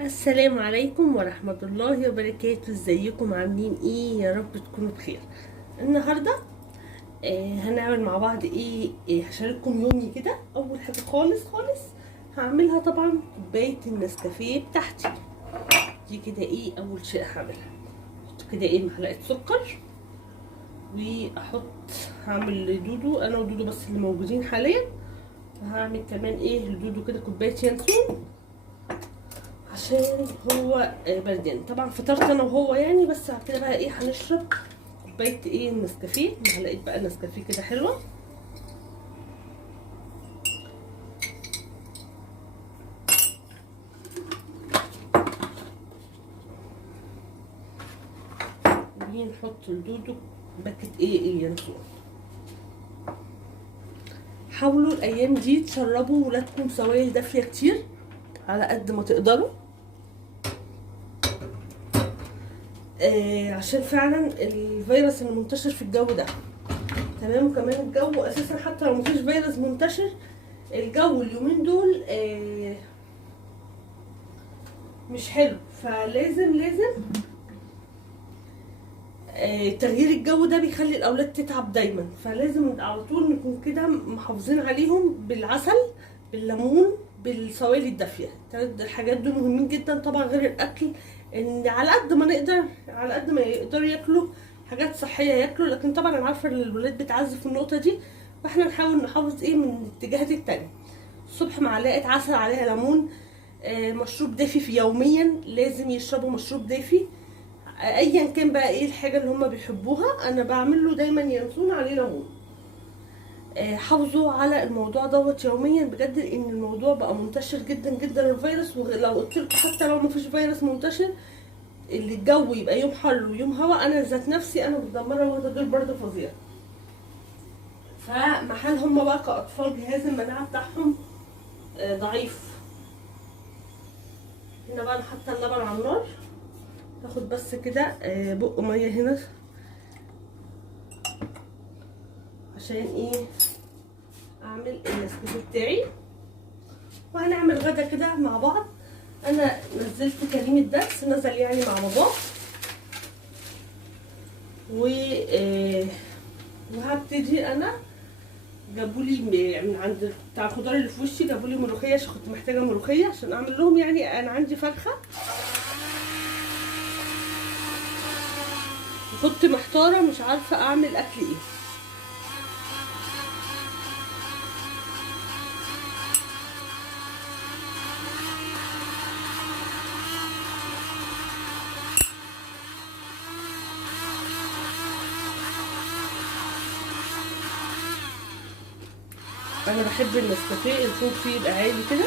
السلام عليكم ورحمة الله وبركاته. ازيكم عاملين ايه؟ يا رب تكونوا بخير. النهاردة هنعمل مع بعض هشارككم يومي كده. اول حاجة خالص هعملها طبعا كوباية النسكافيه بتاعتي دي كده. اول شيء هعملها احط كده معلقة سكر، واحط هعمل لدودو، انا ودودو بس اللي موجودين حاليا. وهعمل كمان لدودو كده كوباية ينسون عشان هو بردان. طبعا فطرت انا وهو بس كده بقى هنشرب كوبايه النسكافيه. معلقه بقى نسكافيه كده حلوه. ونحط لدودو باكت اليانسون. حاولوا الايام دي تشربوا ولادكم سوائل دافيه كتير على قد ما تقدروا، عشان فعلا الفيروس اللي منتشر في الجو ده. تمام. وكمان الجو اساسا حتى لو مفيش فيروس منتشر، الجو اليومين دول مش حلو، فلازم تغيير الجو ده بيخلي الاولاد تتعب دايما، فلازم على طول نكون كده محافظين عليهم بالعسل، بالليمون، بالسوائل الدافيه. الحاجات دول مهمين جدا طبعا، غير الاكل ان على قد ما نقدر، على قد ما يقدروا ياكلوا حاجات صحيه ياكلوا. لكن طبعا انا عارفه ان الولاد بتعذب في النقطه دي، فاحنا نحاول نحافظ من الاتجاهات التانية. الصبح معلقه عسل عليها ليمون. مشروب دافي في يوميا، لازم يشربوا مشروب دافي ايا كان بقى الحاجه اللي هم بيحبوها. انا بعمل له دايما ينسون عليه ليمون. حافظوا على الموضوع دوت يوميا بجد، لان الموضوع بقى منتشر جدا جدا الفيروس. ولو قلت لكم حتى لو ما فيش فيروس منتشر، اللي الجو يبقى يوم حر ويوم هواء، انا ذات نفسي انا متدمره واخده دور برد فظيع. فمحل هم بقى كاطفال جهاز المناعه بتاعهم ضعيف. هنا بقى نحط اللبن على النار، تاخد بس كده بق ميه هنا عشان اعمل النسكافيه بتاعي. وهنعمل غدا كده مع بعض. انا نزلت كريم الدرس، نزل مع باباه. وهبتدي انا، جابولي من عند بتاع الخضار اللي في وشي، جابولي ملوخيه عشان كنت محتاجه ملوخيه عشان اعمل لهم. انا عندي فرخه وكنت محتاره مش عارفه اعمل اكل انا بحب النسكافيه الصوت فيه يبقى عالي كده.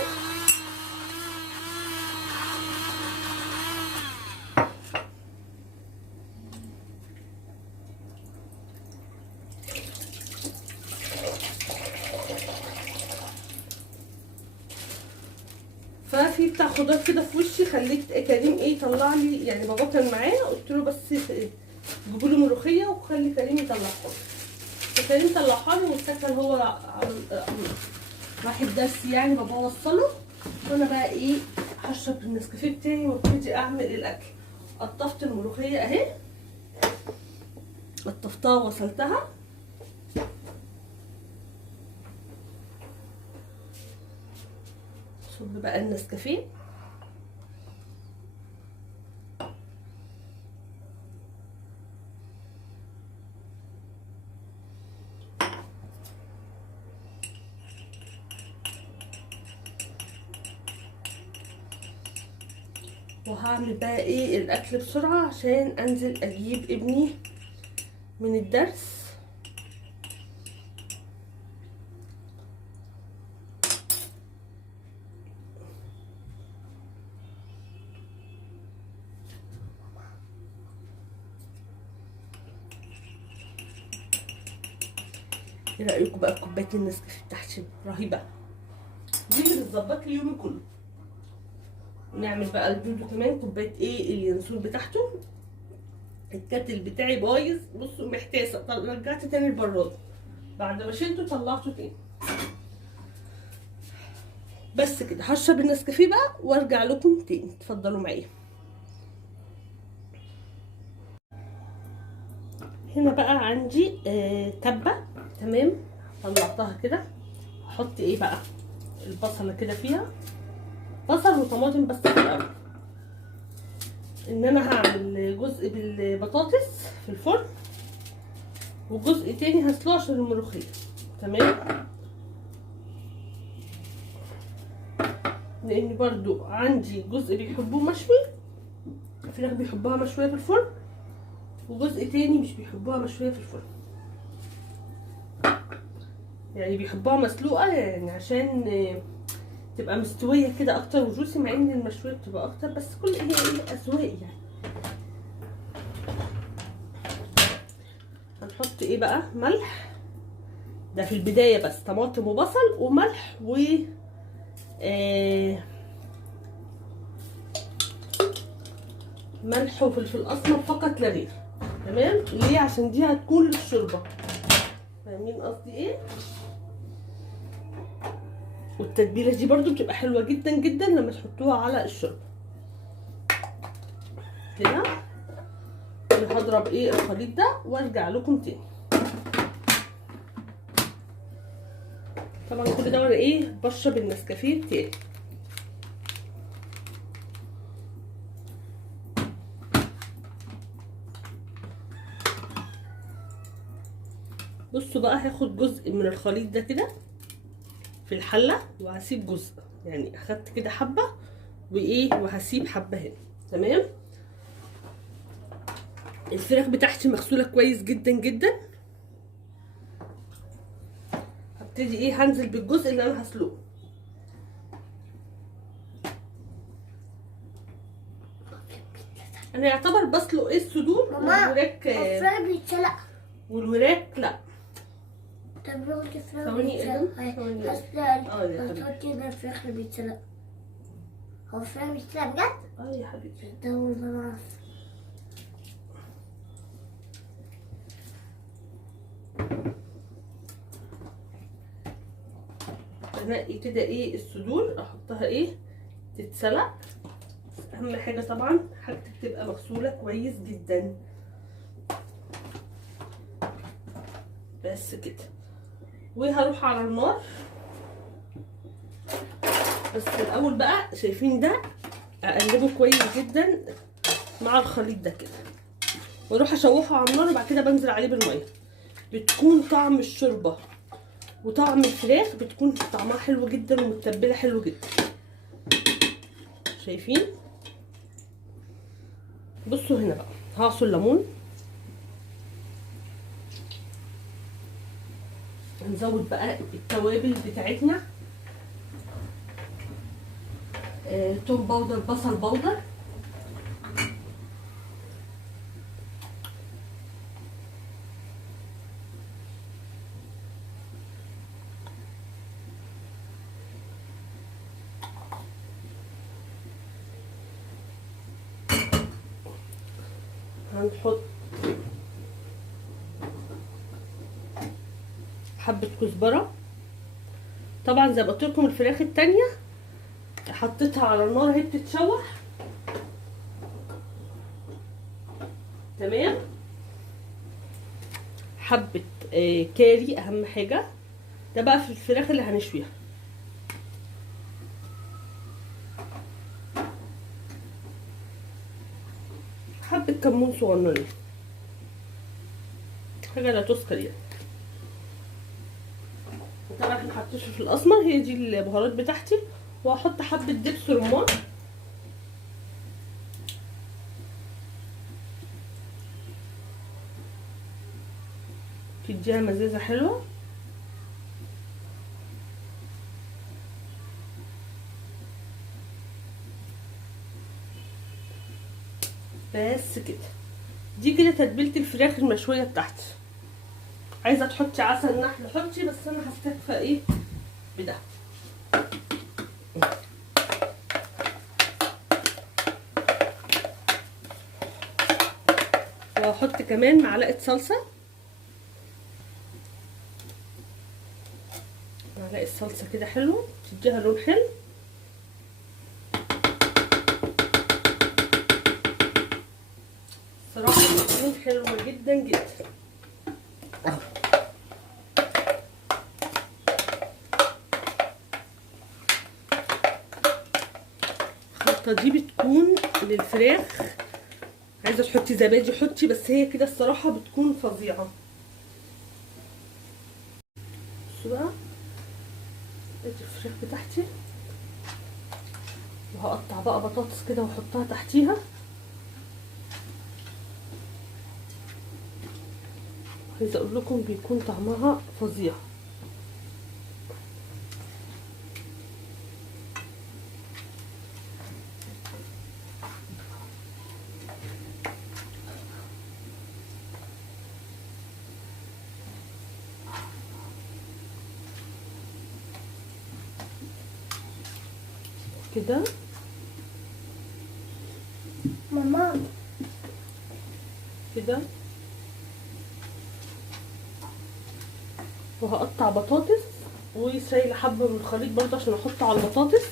ففي بتاع خضار كده في وشي، خليت كريم طلع لي. بابا كان معايا، قلت له بس جيبوا لي ملوخيه وخلي كريم يطلعها لي. كريم طلعها لي واستكمل هو راح الدرس بابا وصله. وانا بقى هشرب النسكافيه بتاعي وابتدي اعمل الاكل. قطفت الملوخيه اهي، قطفتها وغسلتها. صب بقى النسكافيه. وهعمل بقى الاكل بسرعه عشان انزل اجيب ابني من الدرس. ايه رايكم بقى في كوبايه النسكافيه بتاعتي؟ رهيبه دي اللي بتظبط لي يومي كله. نعمل بقى لدودو كمان كوبايه اليانسون بتاعته. الكاتل بتاعي بايظ، بصوا محتاسه، رجعت تاني البراد بعد ما شلته طلعته تاني. بس كده هشرب النسكافيه بقى وارجع لكم تاني. اتفضلوا معايا. هنا بقى عندي كبه. تمام، طلعتها كده. هحط ايه بقى؟ البصله كده فيها، بصل وطماطم بس في الاول. ان انا هعمل جزء بالبطاطس في الفرن وجزء تاني هسلقه عشان الملوخيه. تمام، لان برضو عندي جزء بيحبوه مشوي، الفراخ بيحبوها مشويه في الفرن، وجزء تاني مش بيحبوها مشويه في الفرن، يعني بيحبوها مسلوقه، يعني عشان تبقى مستويه كده اكتر وجوسي، مع ان المشويه بتبقى اكتر، بس كل هي ايه اذواق يعني. هنحط ايه بقى؟ ملح، ده في البدايه بس، طماطم وبصل وملح و ملح وفلفل اسمر فقط لا غير. تمام، ليه؟ عشان دي هتكون للشوربه، فاهمين قصدي ايه؟ والتتبيله دي برضو بتبقى حلوه جدا جدا لما تحطوها على الشوربه كده. هضرب ايه الخليط ده وارجع لكم تاني. طبعا كل ده وانا ايه بشرب النسكافيه بتاعي. بصوا بقى، هاخد جزء من الخليط ده كده في الحله وهسيب جزء، يعني اخدت كده حبه وايه وهسيب حبه هنا. تمام، الفراخ بتاعتي مغسوله كويس جدا جدا. هبتدي ايه هنزل بالجزء اللي انا هسلقه. انا يعتبر بسلق ايه الصدور والوراك. الفراخ بيتسلق والوراك لا. طب لو الفراخ ثواني هتحطي هنا الفراخ اللي بيتسلق. هو الفراخ بيتسلق بجد؟ يا حبيبتي، ده أول مرة أعرف. انقي كده ايه الصدور، احطها ايه تتسلق. اهم حاجه طبعا حاجتك تبقى مغسوله كويس جدا. بس كده، وهروح على النار. بس الاول بقى شايفين ده اقلبه كويس جدا مع الخليط ده كده، واروح اشوحه على النار، وبعد كده بنزل عليه بالميه. بتكون طعم الشوربه وطعم الفراخ بتكون طعمها حلو جدا ومتبله حلو جدا. شايفين؟ بصوا هنا بقى هعصر ليمون. هنزود بقى التوابل بتاعتنا، توم باودر، بصل باودر، هنحط حبة كزبرة. طبعا زي ما قلت لكم الفراخ التانية حطيتها على النار اهي بتتشوح. تمام، حبة كاري اهم حاجة، ده بقى في الفراخ اللي هنشويها. حبة كمون صغننين، حاجة لا تذكر يعني. طبعا احنا حطيتش في الاسمر، هي دي البهارات بتاعتي. وهحط حبة دبس رمان، تديها مزازة حلوة. بس كده، دي كده تتبيلة الفراخ المشوية بتاعتي. عايزة تحطي عسل نحل حطي، بس انا هستكفى ايه بده. وهحط كمان معلقة صلصة، معلقة صلصة كده حلوة تديها لون حلو. صراحه بتكون حلوه جدا جدا. الخلطه دي بتكون للفراخ، عايزه تحطي زبادي حطي، بس هي كده الصراحه بتكون فظيعه. بصوا بقى ادي الفراخ بتاعتي، وهقطع بقى بطاطس كده واحطها تحتيها. عايزه اقول لكم بيكون طعمها فظيع. كده ماما كده، وهقطع بطاطس وشايله حبه من الخليط برضه عشان احطه على البطاطس.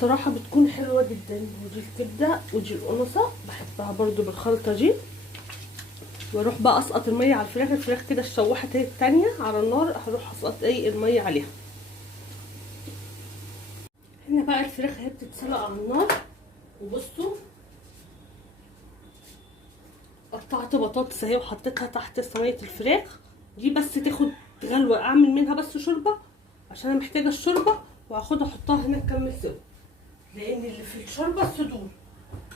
صراحه بتكون حلوه جدا. ودي الكبده ودي القنصه بحبها برضه بالخلطه دي. واروح بقى اسقط الميه على الفراخ. الفراخ كده اتشوحت اهي التانيه على النار، هروح اسقط الميه عليها. هنا بقى الفراخ اهي بتتسلق على النار. وبصوا قطعت بطاطس اهي وحطيتها تحت صينيه الفراخ دي، بس تاخد غلوه. اعمل منها بس شوربه عشان انا محتاجه الشوربه، وهاخدها احطها هنا تكمل سوا، لان اللي في الشوربه الصدور،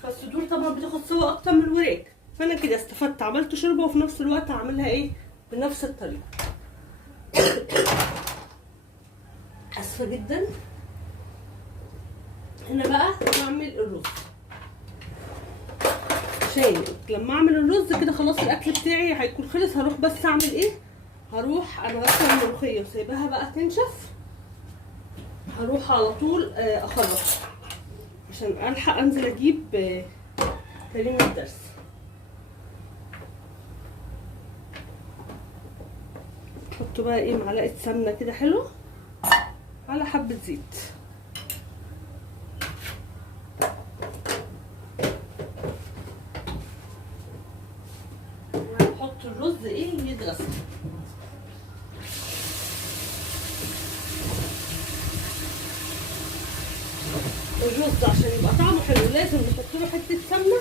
فالصدور طبعا بتاخد سوا اكتر من الوراك. فانا كده استفدت، عملت شوربه وفي نفس الوقت هعملها ايه بنفس الطريقه. اسفه جدا. هنا بقى هعمل الرز، عشان لما اعمل الرز كده خلاص الاكل بتاعي هيكون خلص. هروح بس اعمل ايه، هروح انا غسله الملوخيه وسايباها بقى تنشف، هروح على طول اخلص عشان الحق انزل اجيب كريم الدرس. احط بقى ايه معلقه سمنه كده حلوه على حبه زيت، وهحط الرز ايه يتغسل. الرز عشان يبقى طعمه حلو لازم نحط له حته سمنه،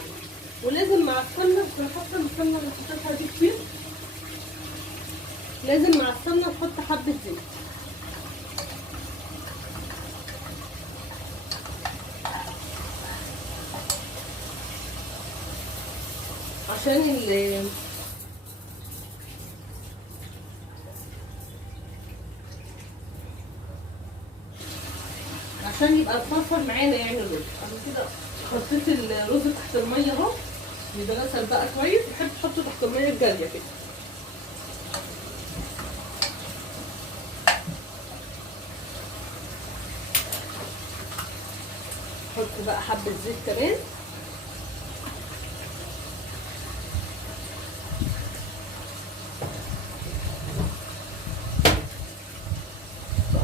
ولازم مع السمنه، بس انا حاطه السمنه اللي حطيتها دي كتير، لازم مع السمنه نحط حبه زيت عشان يبقى مفرفر معانا يعني الرز. انا كده حطيت الرز تحت الميه اهو يتغسل بقى كويس. بحب احطه تحت الميه الجاريه كده. احط بقى حبه زيت كمان،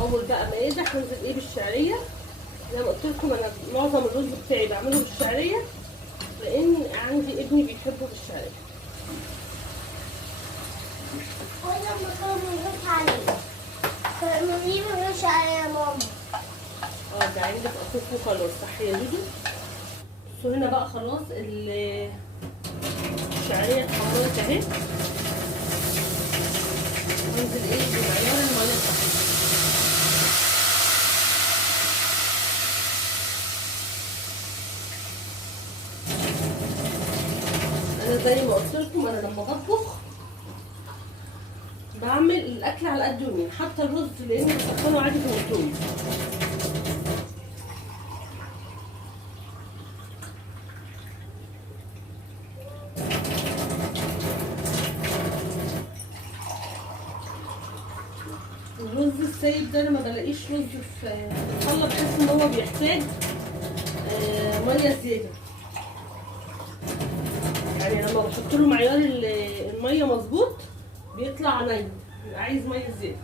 اول بقى ما يقدح هنزل ايه بالشعريه. زي ما قلت لكم انا معظم الرز بتاعي بعمله بالشعريه، لان عندي ابني بيحبه بالشعريه. ولما كانوا بنغش عليه كانوا ليه بنغش عليه يا ماما؟ ده عندك اخوكوا خلاص صح يا لودو. بصوا هنا بقى خلاص الشعريه اتحمرت اهي. هنزل ايه بمعيار الميه بتاعتي. انا زي ما قلت لكم انا لما بطبخ بعمل الاكل على قد يومين، حتى الرز لاني بسخنه عادي في الفرن. الرز السايب ده انا ما بلاقيش رز في الخله، بحس ان هو بيحتاج ميه زياده. يعني لما بحط له معيار الميه مظبوط بيطلع نايم، بيبقى عايز ميه زياده.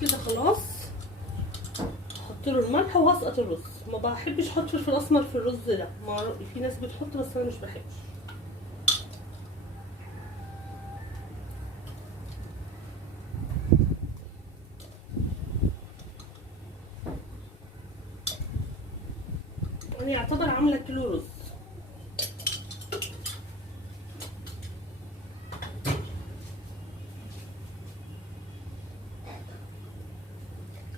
كده خلاص هحط له الملح وهسقط الرز. ما بحبش احط فلفل اسمر في الرز ده، في ناس بتحط بس انا مش بحب. انا يعتبر عامله كيلو رز.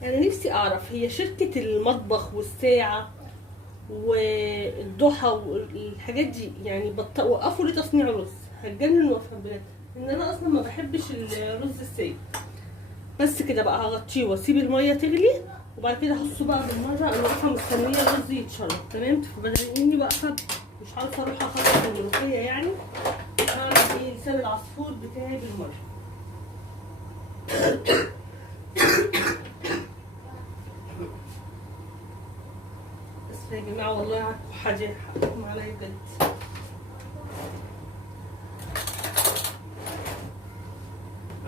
انا نفسي اعرف هي شركة المطبخ والساعة والضحى والحاجات دي يعني وقفوا لي تصنيع رز. هتجنن وافهم بجد ان انا اصلا ما بحبش الرز السايب. بس كده بقى هغطيه واسيب الميه تغلي وبعد كده هحطه بقى بالمره. انا واقفه مستنيه الرز يتشرب تمام، فبدل اني واقفه مش عارفه اروح اخلص الملوخيه يعني هعمل ايه لسان العصفور بتاعي بالمره. بس يا جماعه والله على الكحه دي حقكم عليا بجد.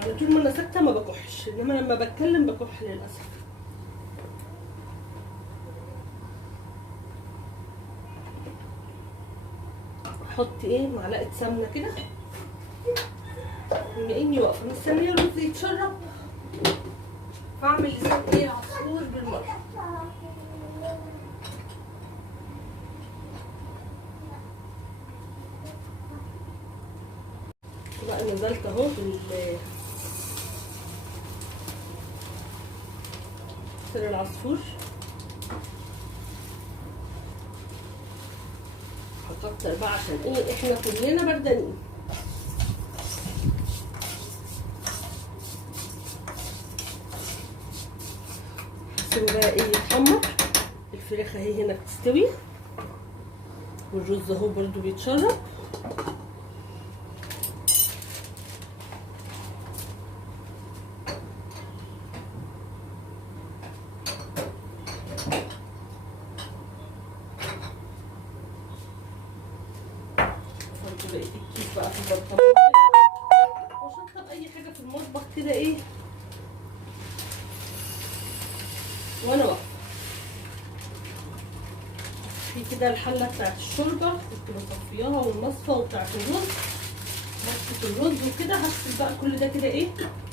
على طول ما انا ساكته ما بكحش، انما لما بتكلم بكح للاسف. احط ايه معلقه سمنه كده بما اني واقفه مستنيه الرز يتشرب، فاعمل لسان ايه عصفور بالمره. بقى نزلت اهو لسان العصفور، هكتر بقى عشان ايه احنا كلنا بردانين. هسيبه بقى ايه يتحمر. الفراخ اهي هنا بتستوي والرز اهو برضو بيتشرب. بقيت الكيس بقى في البرطمان واشطب اي حاجه في المطبخ كده ايه وانا واقفه. في كده الحله بتاعت الشوربه كنت بصفياها والمصفى وبتاعت الرز، مصفى الرز وكده. هغسل بقى كل ده كده ايه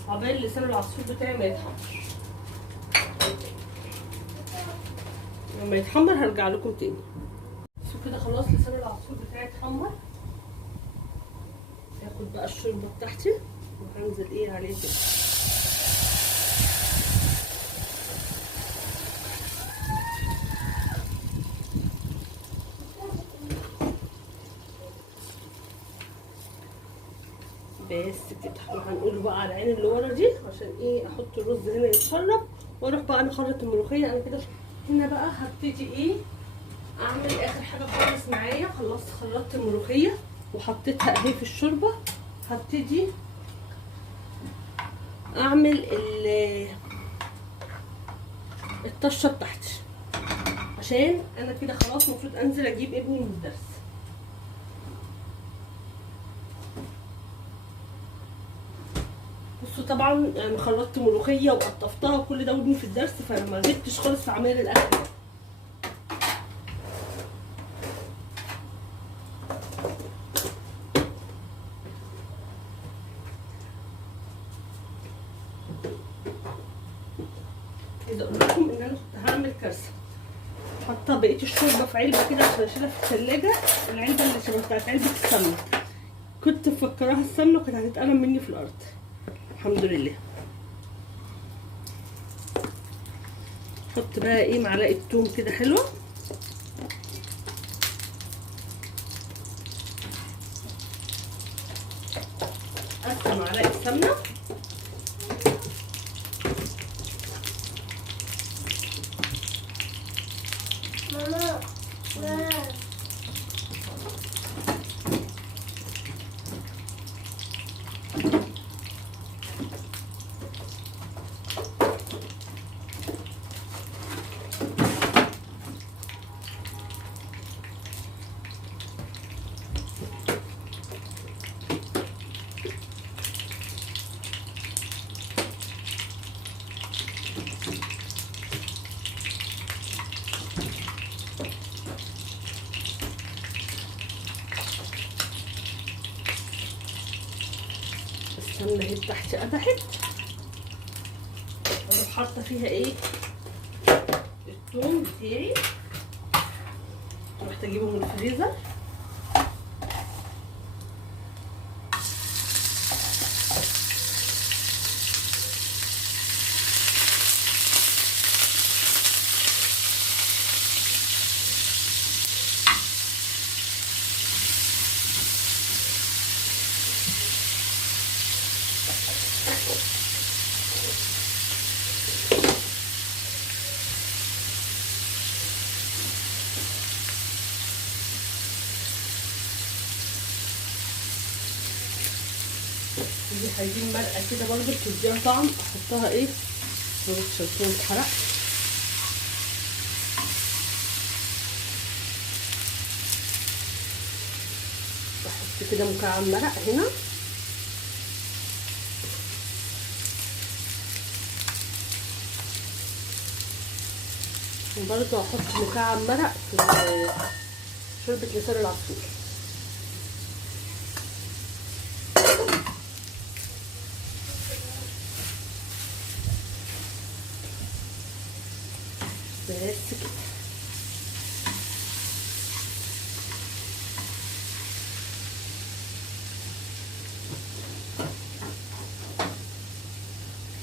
عقبال لسان العصفور بتاعي ما يتحمر. لما يتحمر هرجع لكم تاني. شوفوا كده خلاص لسان العصفور بتاعي اتحمر. هاخد بقى الشوربه بتاعتي وهنزل ايه عليه كده. بس كده وهنقول بقى على العين اللي ورا دي عشان ايه احط الرز هنا يتشرب واروح بقى نخلط الملوخيه. انا كده هنا بقى هبتدي ايه اعمل اخر حاجه خالص معايا. خلصت خلطت الملوخيه وحطيتها اهي في الشوربه. هبتدي اعمل الطشه بتاعتي عشان انا كده خلاص المفروض انزل اجيب ابني من الدرس. بصوا طبعا انا خلطت ملوخيه وقطفتها وكل ده وابني في الدرس، فانا ما جبتش خالص في عمايل الاكل. عايزه اقول لكم ان انا كنت هعمل كارثه. حاطه بقيه الشوربه في علبه كده عشان اشيلها في الثلاجه. العلبه اللي شبه بتاعت علبه السمنه كنت مفكراها السمنه وكانت هتتقلم مني في الارض. الحمد لله. احط بقى ايه معلقه توم كده حلوه. قسم معلقه سمنه. ماما قلنا اهي تحت قدحت. اروح حاطه فيها ايه الثوم بتاعي، رحت اجيبه من الفريزر. دي عايزين مرقه كده برضه بتديها طعم، احطها ايه عشان ما تتحرقش. بحط كده مكعب مرق هنا، وبرضه هحط مكعب مرق في شوربه لسان العصفور. بس كده.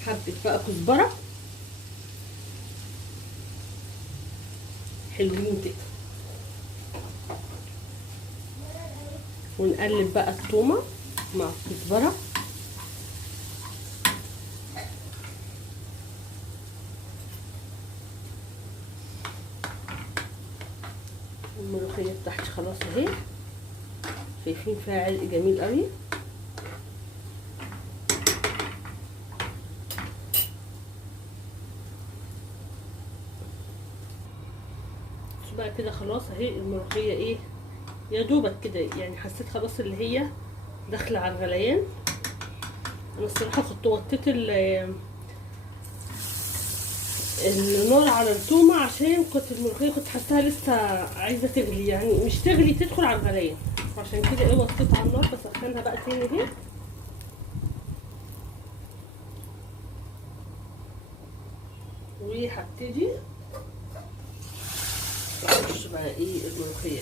حبة بقى كزبرة حلوين كده، ونقلب بقى التومة مع الكزبرة. الملوخية بتاعتي خلاص اهي، شايفين فيها عرق جميل قوي. بقى كده خلاص اهي الملوخية ايه يا دوبك كده، يعني حسيت خلاص اللي هي داخله على الغليان. انا الصراحه كنت وطيت النار على التومه عشان كنت الملوخيه كنت حاساها لسه عايزه تغلي، يعني مش تغلي تدخل على الغليان، عشان كده ايه وطيت على النار. بسخنها بقى تاني اهي. وهبتدي اخش بقى ايه الملوخيه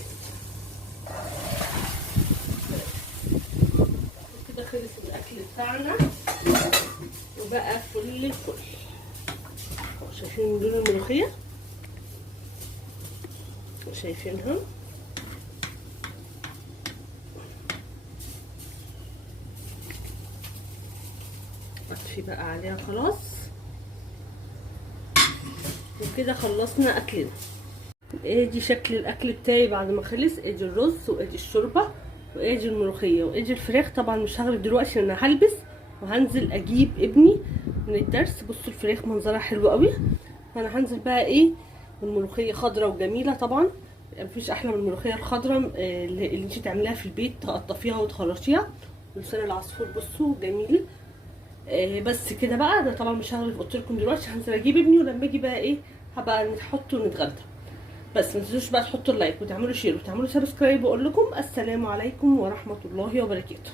كده. خلص الاكل بتاعنا وبقى فل الفل. شايفين لون الملوخيه؟ شايفينها؟ اطفي بقى عليها خلاص. وكده خلصنا اكلنا. ادي شكل الاكل بتاعي بعد ما خلص. ادي الرز، وادي الشوربه، وادي الملوخيه، وادي الفراخ. طبعا مش هغرب دلوقتي لان انا هلبس وهنزل اجيب ابني من الدرس. بصوا الفراخ منظرها حلو قوي. فانا هنزل بقى ايه، الملوخيه خضراء وجميله طبعا. مفيش احلى من الملوخيه الخضراء اللي انت تعمليها في البيت، تقطفيها وتخرطيها. ولسان العصفور بصوا جميل. بس كده بقى. ده طبعا مش هغرب، قلت لكم دلوقتي هنزل اجيب ابني، ولما اجي بقى ايه هبقى نحطه ونتغدى. بس ما تنسوش بقى تحطوا اللايك وتعملوا شير وتعملوا سبسكرايب. واقول لكم السلام عليكم ورحمه الله وبركاته.